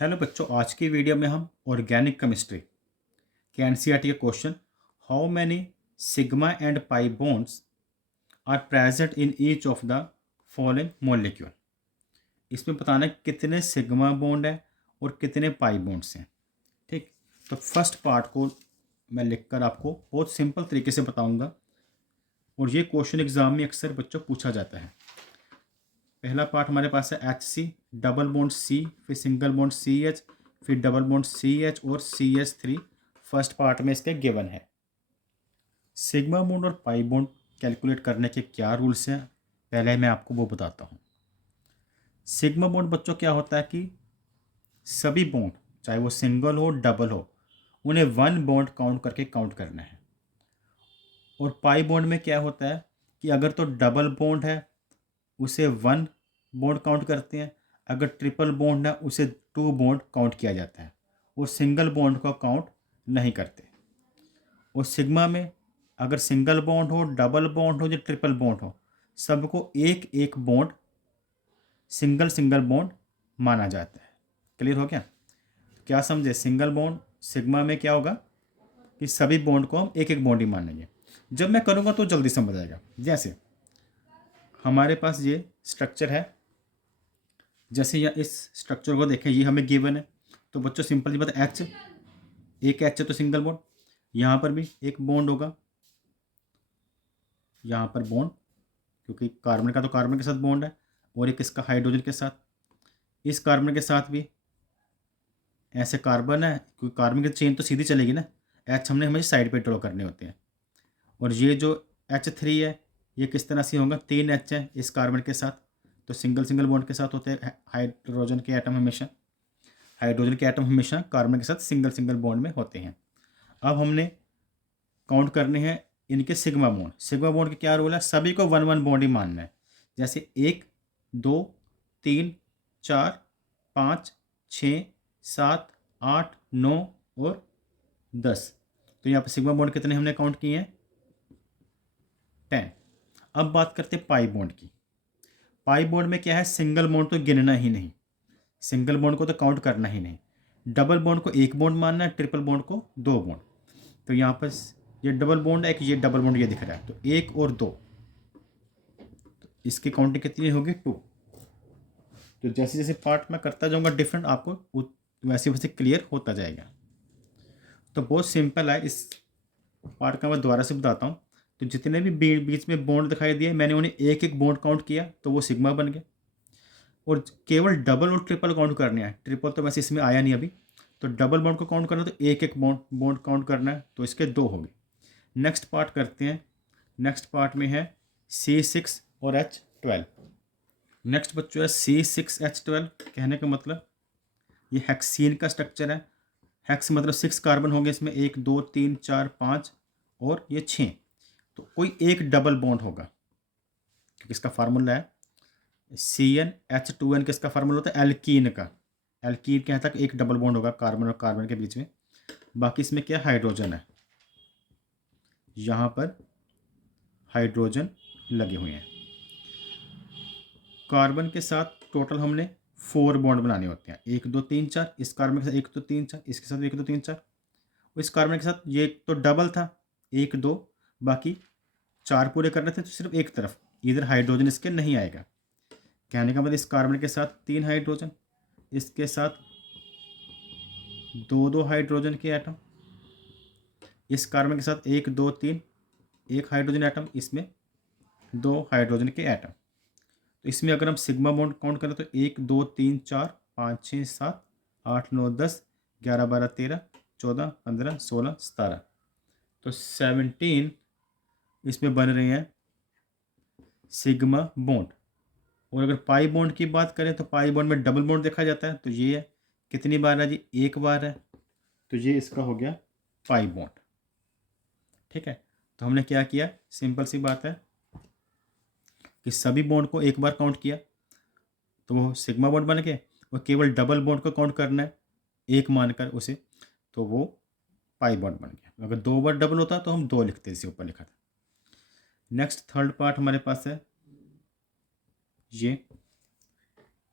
Hello बच्चों, आज की वीडियो में हम ऑर्गेनिक केमिस्ट्री के एनसीईआरटी के question how many sigma and pi bonds are present in each of the following molecule, इसमें बताना है कितने सिग्मा बॉन्ड है और कितने पाई बॉन्ड्स हैं। ठीक, तो फर्स्ट पार्ट को मैं लिखकर आपको बहुत सिंपल तरीके से बताऊंगा और ये क्वेश्चन एग्जाम में अक्सर बच्चों पूछा जाता है। पहला पार्ट हमारे पास है HC, डबल बॉन्ड C, फिर सिंगल बॉन्ड CH, फिर डबल बॉन्ड CH और CH3 फर्स्ट पार्ट में इसके गिवन है। सिग्मा बॉन्ड और पाई बॉन्ड कैलकुलेट करने के क्या रूल्स हैं, पहले मैं आपको वो बताता हूँ। सिग्मा बॉन्ड बच्चों क्या होता है कि सभी बॉन्ड चाहे वो सिंगल हो डबल हो उन्हें वन बॉन्ड काउंट करके काउंट करना है। और पाई बॉन्ड में क्या होता है कि अगर तो डबल बॉन्ड है उसे वन बॉन्ड काउंट करते हैं, अगर ट्रिपल बॉन्ड है उसे टू बॉन्ड काउंट किया जाता है और सिंगल बॉन्ड को काउंट नहीं करते। और सिग्मा में अगर सिंगल बॉन्ड हो डबल बॉन्ड हो या ट्रिपल बॉन्ड हो सबको एक एक बॉन्ड सिंगल सिंगल बॉन्ड माना जाता है। क्लियर हो गया? क्या समझे? सिंगल बॉन्ड सिग्मा में क्या होगा कि सभी बॉन्ड को हम एक एक बॉन्ड ही मानेंगे। जब मैं करूँगा तो जल्दी समझ आएगा। जैसे हमारे पास ये स्ट्रक्चर है, जैसे या इस स्ट्रक्चर को देखें, ये हमें गिवन है। तो बच्चों सिंपल सी बात है, एच एक एच है तो सिंगल बॉन्ड, यहाँ पर भी एक बॉन्ड होगा, यहाँ पर बॉन्ड क्योंकि कार्बन का तो कार्बन के साथ बॉन्ड है और एक इसका हाइड्रोजन के साथ, इस कार्बन के साथ भी ऐसे कार्बन है क्योंकि कार्बन की चेन तो सीधी चलेगी ना, एच हमने हमेशा साइड पे ड्रॉ करने होते हैं। और ये जो H3 है ये किस तरह से होगा, तीन एच है इस कार्बन के साथ, तो सिंगल सिंगल बॉन्ड के साथ होते हैं हाइड्रोजन के एटम हमेशा, हाइड्रोजन के एटम हमेशा कार्बन के साथ सिंगल सिंगल बॉन्ड में होते हैं। अब हमने काउंट करने हैं इनके सिग्मा बॉन्ड। सिग्मा बॉन्ड के क्या रूल है, सभी को वन वन बॉन्ड ही मानना है। जैसे 1 2 3 4 5 6 7 8 9 और 10। तो यहाँ पर सिग्मा बॉन्ड कितने हमने काउंट किए हैं, 10। अब बात करते हैं पाई बॉन्ड की। पाई बॉन्ड में क्या है, सिंगल बॉन्ड तो गिनना ही नहीं, सिंगल बॉन्ड को तो काउंट करना ही नहीं, डबल बॉन्ड को एक बॉन्ड मानना है, ट्रिपल बॉन्ड को दो बॉन्ड। तो यहाँ पर ये डबल बॉन्ड है, एक ये डबल बॉन्ड ये दिख रहा है, तो एक और दो, तो इसकी काउंटिंग कितनी होगी, 2। तो जैसे जैसे पार्ट में करता जाऊंगा डिफरेंट, आपको वैसे वैसे क्लियर होता जाएगा। तो बहुत सिंपल है, इस पार्ट का मैं दोबारा से बताता हूँ। तो जितने भी बीच में बॉन्ड दिखाई दिए मैंने उन्हें एक एक बॉन्ड काउंट किया तो वो सिग्मा बन गया। और केवल डबल और ट्रिपल काउंट करने हैं, ट्रिपल तो वैसे इसमें आया नहीं अभी, तो डबल बॉन्ड को काउंट करना तो एक एक बॉन्ड बॉन्ड काउंट करना है, तो इसके दो हो गए। नेक्स्ट पार्ट करते हैं। नेक्स्ट पार्ट में है C6 और H12। नेक्स्ट बच्चों है C6H12, कहने का मतलब ये हेक्सीन का स्ट्रक्चर है। हेक्स मतलब 6 कार्बन होंगे इसमें, 1 2 3 4 5 और ये 6, तो कोई एक डबल बॉन्ड होगा क्योंकि इसका फार्मूला है CnH2n। किसका फार्मूला होता है, एल्कीन का। एल्कीन क्या था, एक डबल बॉन्ड होगा कार्बन और कार्बन के बीच में। बाकी इसमें क्या हाइड्रोजन है, यहाँ पर हाइड्रोजन लगे हुए हैं। कार्बन के साथ टोटल हमने 4 बॉन्ड बनाने होते हैं, 1 2 3 4, इस कार्बन के साथ 1 2 3 4, इसके साथ 1 2 3 4, इस कार्बन के साथ ये तो डबल था 1 2, बाकी 4 पूरे करने थे तो सिर्फ एक तरफ इधर हाइड्रोजन इसके नहीं आएगा। कहने का मतलब इस कार्बन के साथ 3 हाइड्रोजन, इसके साथ 2 2 हाइड्रोजन के एटम, इस कार्बन के साथ 1 2 3 एक हाइड्रोजन एटम, इसमें 2 हाइड्रोजन के एटम। तो इसमें अगर हम सिग्मा बॉन्ड काउंट करें तो 1 2 3 4 5 6 7 8 9 10 11 12 13 14 15 16 17, तो 17 इसमें बन रहे हैं सिग्मा बॉन्ड। और अगर पाई बॉन्ड की बात करें तो पाई बॉन्ड में डबल बॉन्ड देखा जाता है, तो ये है कितनी बार है जी, एक बार है, तो ये इसका हो गया पाई बॉन्ड। ठीक है, तो हमने क्या किया, सिंपल सी बात है कि सभी बॉन्ड को एक बार काउंट किया तो वो सिग्मा बॉन्ड बन गए, और केवल डबल बॉन्ड को काउंट करना है एक मानकर उसे, तो वो पाई बॉन्ड बन गया। अगर दो बार डबल होता तो हम दो लिखते, जैसे ऊपर लिखा था। नेक्स्ट थर्ड पार्ट हमारे पास है ये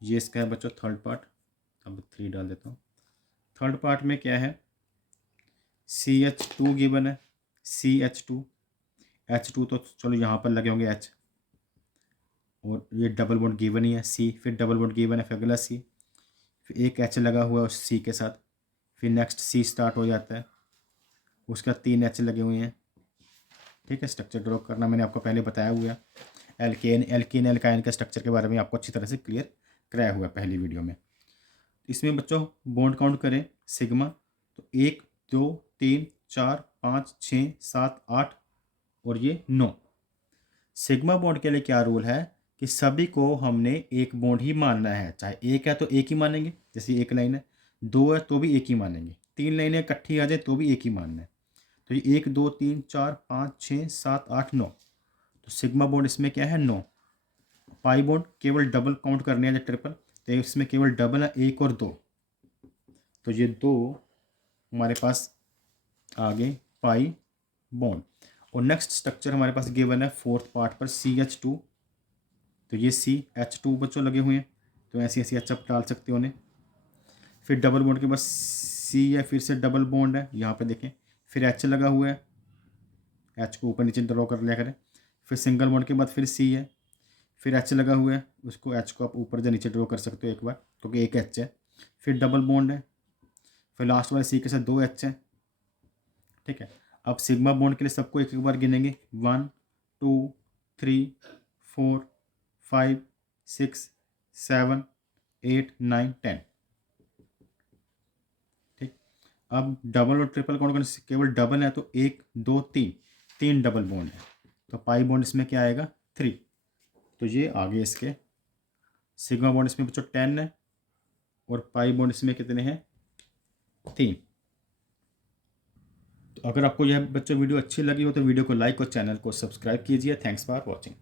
इसका है बच्चों थर्ड पार्ट। अब 3 डाल देता हूँ। थर्ड पार्ट में क्या है, CH2 गिवन है, CH2, H2 तो चलो यहाँ पर लगे होंगे H, और ये डबल बॉन्ड गिवन ही है C, फिर डबल बॉन्ड गिवन है, फिर अगला C, फिर एक H लगा हुआ है उस C के साथ, फिर नेक्स्ट C स्टार्ट हो जाता है, उसका 3 H लगे हुए हैं। ठीक है, स्ट्रक्चर ड्रॉ करना मैंने आपको पहले बताया हुआ है। एल्केन एल्काइन के स्ट्रक्चर के बारे में आपको अच्छी तरह से क्लियर कराया हुआ है पहली वीडियो में। इसमें बच्चों बॉन्ड काउंट करें सिग्मा, तो 1 2 3 4 5 6 7 8 और ये 9। सिग्मा बॉन्ड के लिए क्या रूल है कि सभी को हमने एक बॉन्ड ही मानना है, चाहे एक है तो एक ही मानेंगे, जैसे एक लाइन है, 2 है तो भी एक ही मानेंगे, 3 लाइनें इकट्ठी आ जाए तो भी एक ही मानना है। तो ये 1 2 3 4 5 6 7 8 9, तो सिग्मा बॉन्ड इसमें क्या है 9। पाई बॉन्ड केवल डबल काउंट करने हैं, ट्रिपल, तो इसमें केवल डबल है 1 और 2, तो ये 2 हमारे पास आ गए पाई बॉन्ड। और नेक्स्ट स्ट्रक्चर हमारे पास गिवन है फोर्थ पार्ट पर CH2, तो ये CH2 बच्चों लगे हुए हैं, तो ऐसे ऐसे H आप डाल सकते हो उन्हें। फिर डबल बॉन्ड के बाद C है, फिर से डबल बॉन्ड है यहाँ पे देखें, फिर H लगा हुआ है, H को ऊपर नीचे ड्रॉ कर लिया करें। फिर सिंगल बॉन्ड के बाद फिर C है, फिर H लगा हुआ है, उसको H को आप ऊपर या नीचे ड्रॉ कर सकते हो एक बार, क्योंकि एक H है। फिर डबल बॉन्ड है, फिर लास्ट वाले C के साथ 2 H है। ठीक है, अब सिग्मा बॉन्ड के लिए सबको एक एक बार गिनेंगे, 1 2 3 4 5 6 7 8 9 10। ठीक, अब डबल और ट्रिपल काउंट करने से केवल डबल है तो 1 2 3 डबल बॉन्ड है, तो पाई बॉन्ड इसमें क्या आएगा 3। तो ये आगे इसके सिग्मा बॉन्ड इसमें बच्चों 10 है, और पाई बॉन्ड इसमें कितने हैं 3। तो अगर आपको यह बच्चों वीडियो अच्छी लगी हो तो वीडियो को लाइक और चैनल को सब्सक्राइब कीजिए। Thanks for watching.